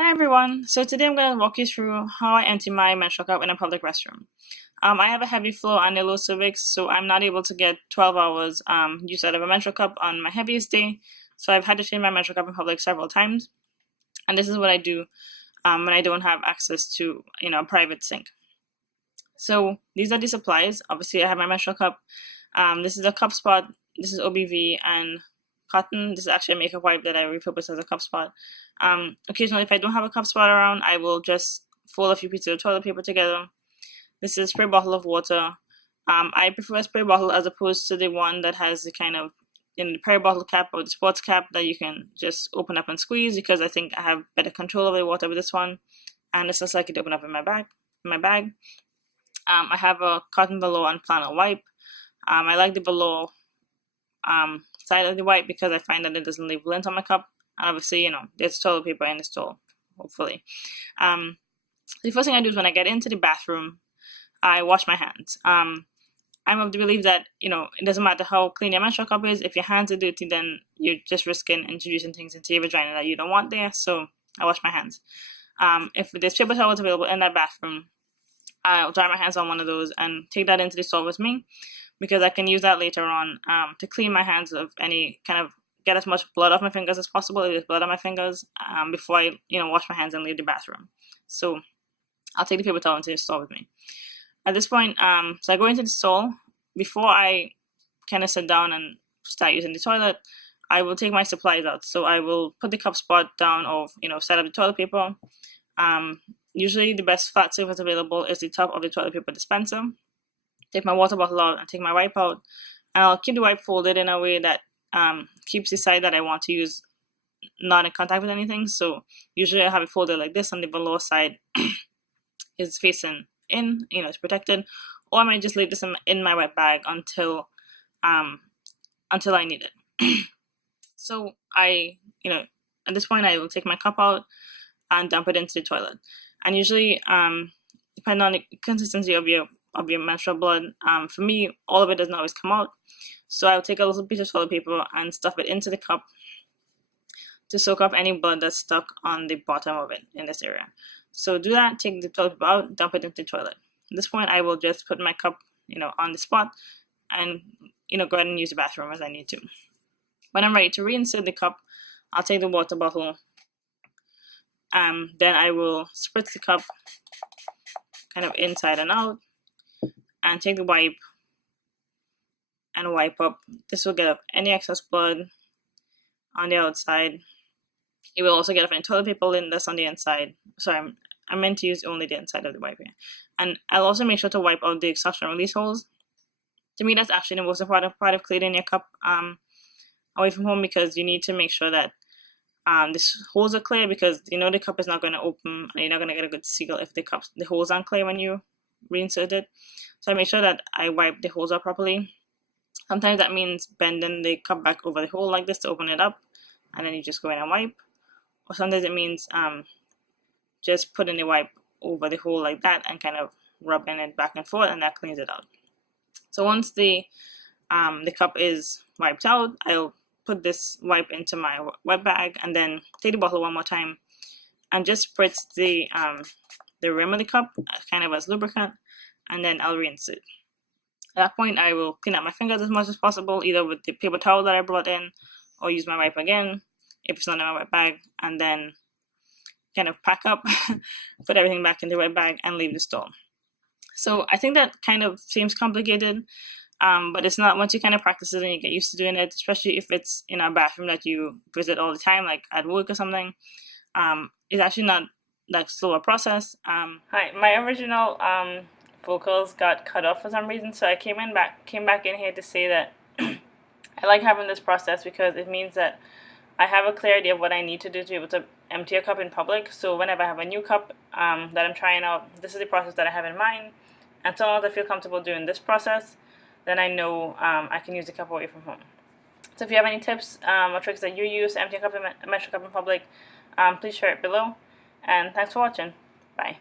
Hi everyone. So today I'm going to walk you through how I empty my menstrual cup in a public restroom. I have a heavy flow and a low cervix, so I'm not able to get 12 hours use out of a menstrual cup on my heaviest day. So I've had to change my menstrual cup in public several times, and this is what I do when I don't have access to a private sink. So these are the supplies. Obviously, I have my menstrual cup. This is a cup spot. This is OBV and cotton. This is actually a makeup wipe that I repurpose as a cup spot. Occasionally, if I don't have a cup spot around, I will just fold a few pieces of toilet paper together. This is a spray bottle of water. I prefer a spray bottle as opposed to the one that has the kind of in the Perry bottle cap or the sports cap that you can just open up and squeeze, because I think I have better control over the water with this one, and it's just like it open up in my bag. I have a cotton velour and flannel wipe. I like the velour side of the wipe because I find that it doesn't leave lint on my cup. And obviously, there's toilet paper in the stall, hopefully. The first thing I do is when I get into the bathroom, I wash my hands. I'm of the belief that, it doesn't matter how clean your menstrual cup is. If your hands are dirty, then you're just risking introducing things into your vagina that you don't want there. So I wash my hands. If there's paper towels available in that bathroom, I'll dry my hands on one of those and take that into the stall with me, because I can use that later on to clean my hands of any kind of, get as much blood off my fingers as possible if there's blood on my fingers, before I wash my hands and leave the bathroom. So I'll take the paper towel into the stall with me. At this point, so I go into the stall. Before I kind of sit down and start using the toilet, I will take my supplies out. So I will put the cup spot down, or set up the toilet paper. Usually the best flat surface available is the top of the toilet paper dispenser. Take my water bottle out and take my wipe out, and I'll keep the wipe folded in a way that keeps the side that I want to use not in contact with anything. So usually I have it folded like this, and the below side is facing in, it's protected. Or I might just leave this in my wet bag until I need it. So at this point I will take my cup out and dump it into the toilet. And usually, depending on the consistency of your menstrual blood, for me, all of it doesn't always come out. So I'll take a little piece of toilet paper and stuff it into the cup to soak up any blood that's stuck on the bottom of it in this area. So do that, take the toilet paper out, dump it into the toilet. At this point, I will just put my cup, on the spot, and, go ahead and use the bathroom as I need to. When I'm ready to reinsert the cup, I'll take the water bottle. Then I will spritz the cup kind of inside and out, and take the wipe and wipe up. This will get up any excess blood on the outside. It will also get up any toilet paper lint that's on the inside. Sorry, I meant to use only the inside of the wipe here. And I'll also make sure to wipe out the suction release holes. To me, that's actually the most important part of cleaning your cup away from home, because you need to make sure that these holes are clear, because the cup is not going to open and you're not going to get a good seal if the holes aren't clear when you reinsert it. So I make sure that I wipe the holes out properly. Sometimes that means bending the cup back over the hole like this to open it up, and then you just go in and wipe. Or sometimes it means just putting the wipe over the hole like that and kind of rubbing it back and forth, and that cleans it out. So once the cup is wiped out, I'll put this wipe into my wet bag, and then take the bottle one more time and just spritz the rim of the cup kind of as lubricant, and then I'll rinse it. At that point, I will clean up my fingers as much as possible, either with the paper towel that I brought in, or use my wipe again if it's not in my wet bag, and then kind of pack up, put everything back in the wet bag, and leave the stall. So I think that kind of seems complicated, but it's not. Once you kind of practice it and you get used to doing it, especially if it's in a bathroom that you visit all the time, like at work or something, it's actually not that slow a process. Hi, my original vocals got cut off for some reason, so I came back in here to say that I like having this process because it means that I have a clear idea of what I need to do to be able to empty a cup in public. So whenever I have a new cup that I'm trying out, this is the process that I have in mind. And so long as I feel comfortable doing this process, then I know I can use the cup away from home. So if you have any tips or tricks that you use to empty a menstrual cup in public, please share it below. And thanks for watching. Bye.